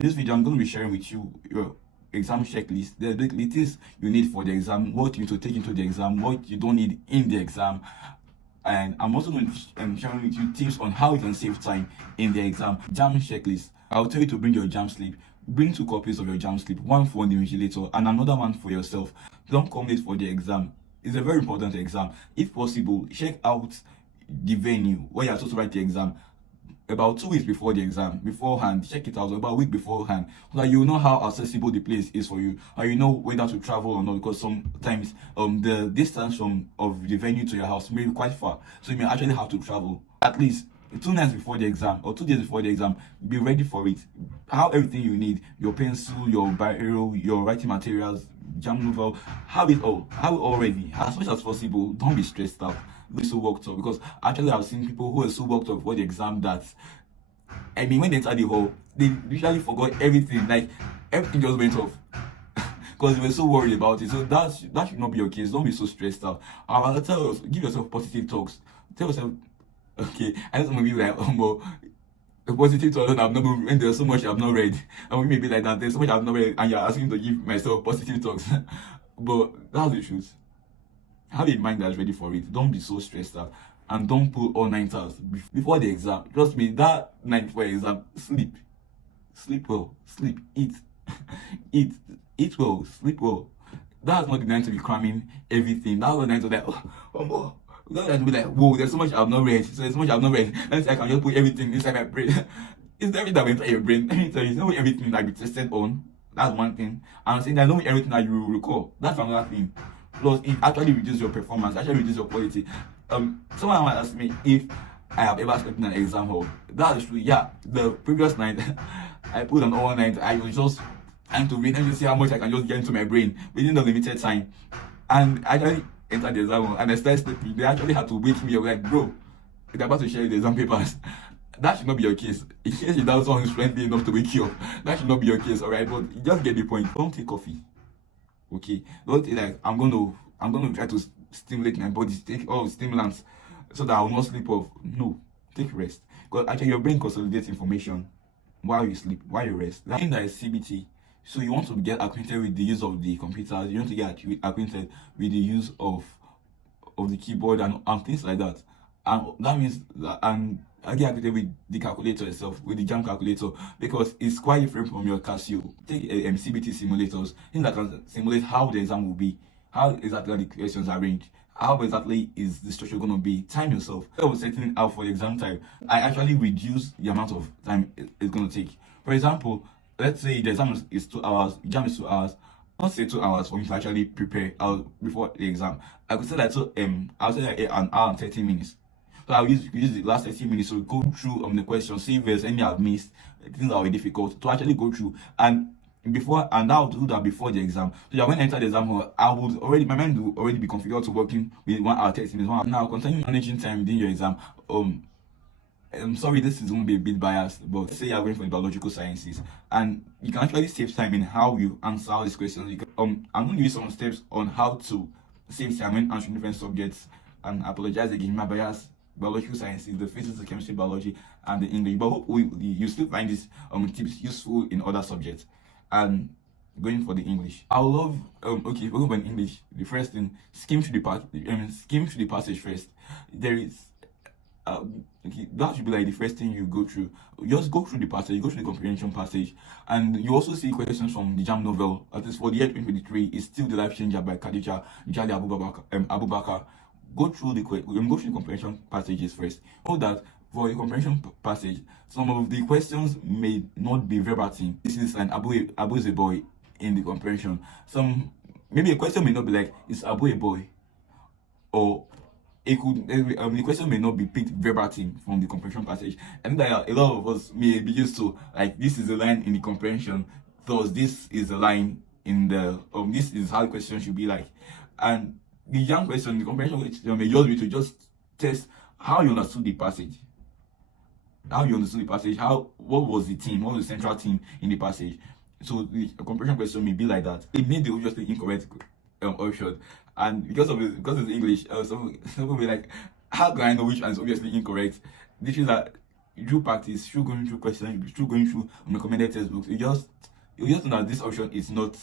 This video, I'm going to be sharing with you your exam checklist, the things you need for the exam, what you need to take into the exam, what you don't need in the exam. And I'm also going to sharing with you tips on how you can save time in the exam. JAMB checklist. I'll tell you to bring your JAMB slip. Bring 2 copies of your JAMB slip, one for the invigilator and another one for yourself. Don't come late for the exam. It's a very important exam. If possible, check out the venue where you're supposed to write the exam about 2 weeks before the exam, beforehand. Check it out about a week beforehand, so that you know how accessible the place is for you, or you know whether to travel or not, because sometimes the distance of the venue to your house may be quite far, so you may actually have to travel. At least 2 nights before the exam or 2 days before the exam, be ready for it. Have everything you need: your pencil, your biro, your writing materials, JAMB novel. Have it all ready as much as possible. Don't be stressed out, be so worked up, because actually I've seen people who are so worked up for the exam that, I mean, when they enter the hall, they usually forgot everything. Like, everything just went off because they were so worried about it. So that should not be your case. Don't be so stressed out. I'll tell you, give yourself positive talks. Tell yourself, okay, I just want to be like, well, a positive talk. I've not, when there's so much I've not read, and we may be like that. There's so much I've not read, and you're asking me to give myself positive talks. But that's the truth. Have a mind that's ready for it. Don't be so stressed out, and don't pull all nighters before the exam. Trust me, that night before exam, sleep well, eat, eat well, sleep well. That's not the night to be cramming everything. That's not the night to be like, oh. That's to be like, whoa, there's so much I've not read. So there's so much I've not read. And I can just put everything inside my brain. It's everything that went inside your brain. Let me tell you, it's not everything that be tested on. That's one thing. And saying there's not everything that you recall. That's another thing. Plus, it actually reduces your performance, actually reduces your quality. Someone might ask me if I have ever slept in an exam hall. That's true. Yeah, the previous night I put on all night. I was just trying to read and just see how much I can just get into my brain within the limited time. And I actually entered the exam hall and I started sleeping. They actually had to wake me up, like, bro, they're about to share the exam papers. That should not be your case. In case you doubt someone who's friendly enough to wake you up, that should not be your case, alright? But you just get the point. Don't take coffee. Okay, don't think like I'm going to try to stimulate my body, take all stimulants so that I will not sleep off. No, take rest, because actually your brain consolidates information while you sleep, while you rest. That is CBT. So you want to get acquainted with the use of the computers, you want to get acquainted with the use of the keyboard and things like that. And that means that, and I get acquainted with the calculator itself, with the JAMB calculator, because it's quite different from your Casio. Take CBT simulators, things that can simulate how the exam will be, how exactly the questions are arranged, how exactly is the structure going to be. Time yourself. I was setting out for the exam time. I actually reduce the amount of time it's going to take. For example, let's say the exam is 2 hours, JAMB is 2 hours. Not say 2 hours for me to actually prepare before the exam. I could say that I'll say like an hour and 30 minutes. So I'll use the last 30 minutes to go through the questions, see if there's any I've missed, things that were difficult, to actually go through. And I'll do that before the exam. So that when I enter the exam hall, my mind will already be configured to working with 1 hour 30 minutes. Now, concerning managing time within your exam, I'm sorry, this is going to be a bit biased, but say you're going for the biological sciences, and you can actually save time in how you answer all these questions. I'm going to give you some steps on how to save time when answering different subjects. And I apologize again, my bias. Biological sciences, the physics, the chemistry, biology, and the English. But hopefully you still find these tips useful in other subjects. And going for the English, I love okay, we're going for English. The first thing, skim through the passage first. There is okay, that should be like the first thing you go through. Just go through the passage, you go through the comprehension passage, and you also see questions from the JAMB novel. At least for the year 2023, it's still The Life Changer by Khadija Jali Abubakar. Go through the comprehension passages first. Know that for the comprehension passage, some of the questions may not be verbatim. This is an Abu is a boy in the comprehension. Maybe a question may not be like, is Abu a boy? Or the question may not be picked verbatim from the comprehension passage. And a lot of us may be used to, like, this is a line in the comprehension, thus this is a line in the this is how the question should be like. And the young question, the comprehension question may just be to just test how you understood the passage. What was the theme, what was the central theme in the passage. So the comprehension question may be like that. It may be obviously incorrect option. And because it's English, some people be like, how do I know which one is obviously incorrect? This is that through practice, through going through questions, through going through recommended textbooks, you just know that this option is not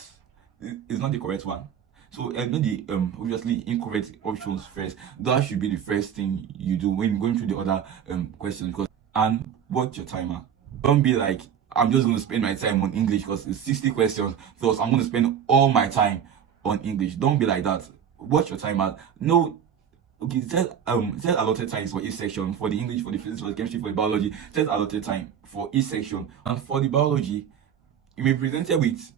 the correct one. So not the obviously incorrect options first. That should be the first thing you do when going through the other questions. Because and watch your timer. Don't be like, I'm just going to spend my time on English because it's 60 questions, thus I'm going to spend all my time on English. Don't be like that. Watch your timer. No. Okay, set allotted times for each section. For the English, for the physics, for the chemistry, for the biology, set allotted time for each section. And for the biology, you may be presented with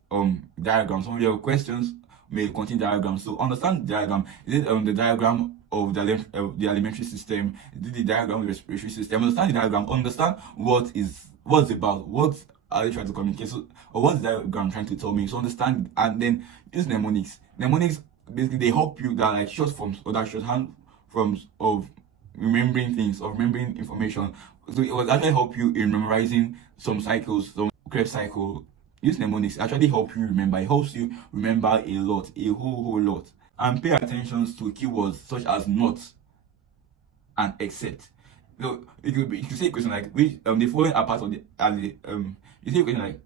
diagrams. Some of your questions may contain diagrams. So understand the diagram. Is it the diagram of the alimentary system? Is it the diagram of the respiratory system? Understand the diagram. Understand what's it about. What are they trying to communicate? So, or what's the diagram trying to tell me? So understand, and then use mnemonics. Mnemonics basically they help you that like short forms or that shorthand forms of remembering things, of remembering information. So it will actually help you in memorizing some cycles, some Krebs cycle. Use mnemonics actually help you remember. It helps you remember a lot, a whole lot. And pay attention to keywords such as not and except. So it could say a question like which the following are part of the you say a question like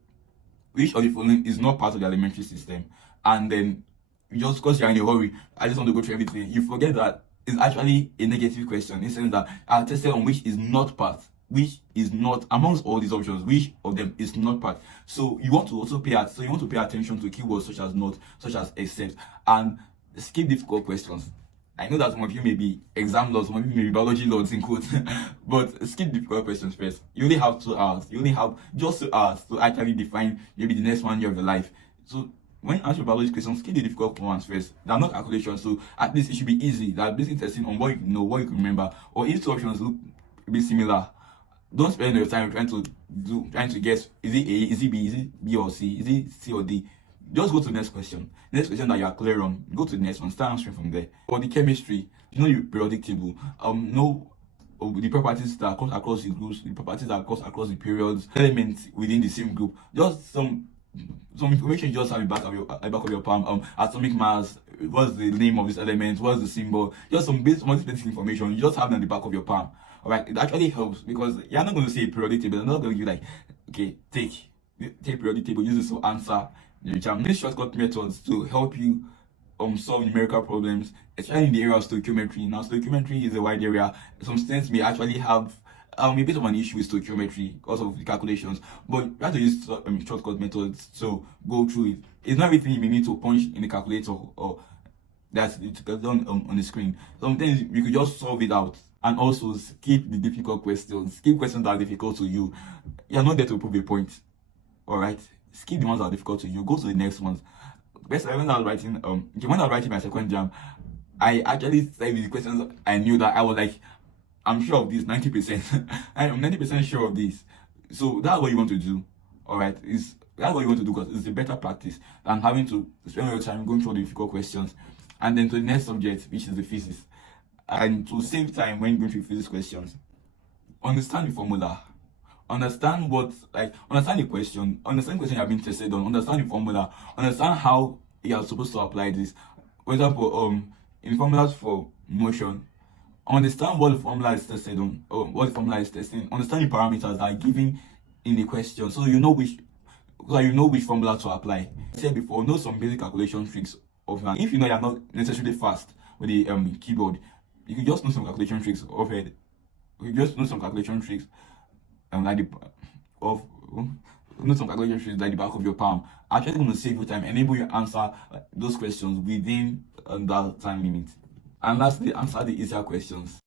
which of the following is not part of the alimentary system, and then just because you're in a hurry, I just want to go through everything. You forget that it's actually a negative question in the sense that I tested on which is not part, which is not amongst all these options, which of them is not part. So you want to also pay attention to keywords such as not, such as except, and skip difficult questions. I know that some of you may be exam lords, some of you may be biology lords in quotes, but skip difficult questions first. You only have 2 hours. You only have just 2 hours to actually define maybe the next 1 year of your life. So when you answer biology questions, skip the difficult ones first. They're not calculations, so at least it should be easy. They're basically testing on what you know, what you can remember. Or if 2 options look a bit similar, don't spend your time trying to guess, is it A, is it B, is it B or C, is it C or D? Just go to the next question. Next question that you are clear on, go to the next one, start answering from there. For the chemistry, you know your periodic table, know the properties that occur across the groups, the properties that occur across the periods, elements within the same group. Just some information you just have in the back of your palm. Atomic mass, what's the name of this element, what's the symbol, just some basic information. You just have them in the back of your palm. Alright, it actually helps because you're not going to say periodic table. They're not going to give you like, okay, take periodic table, use this to answer the JAMB. These shortcut methods to help you solve numerical problems, especially in the area of stoichiometry. Now, stoichiometry is a wide area. Some students may actually have a bit of an issue with stoichiometry because of the calculations, but you have to use shortcut methods to go through it. It's not everything you may need to punch in the calculator or that's done on the screen. Sometimes you could just solve it out. And also skip the difficult questions. Skip questions that are difficult to you. You're not there to prove a point. Alright? Skip the ones that are difficult to you. Go to the next ones. Best when I was writing my second JAMB, I actually started with the questions I knew that I was like, I'm sure of this 90%. I'm 90% sure of this. So that's what you want to do. Alright? That's what you want to do because it's a better practice than having to spend your time going through the difficult questions and then to the next subject, which is the physics. And to save time when going through physics questions, understand the formula, understand the question you have been tested on, understand the formula, understand how you are supposed to apply this. For example, in formulas for motion, understand what the formula is tested on, or what the formula is testing. Understand the parameters that are given in the question, so you know which formula to apply. I said before, know some basic calculation tricks of hand. If you know you're not necessarily fast with the keyboard, you can just know some calculation tricks of head. You just know some calculation tricks like the back of your palm. Actually going to save you time, enable you to answer those questions within that time limit. And lastly, answer the easier questions.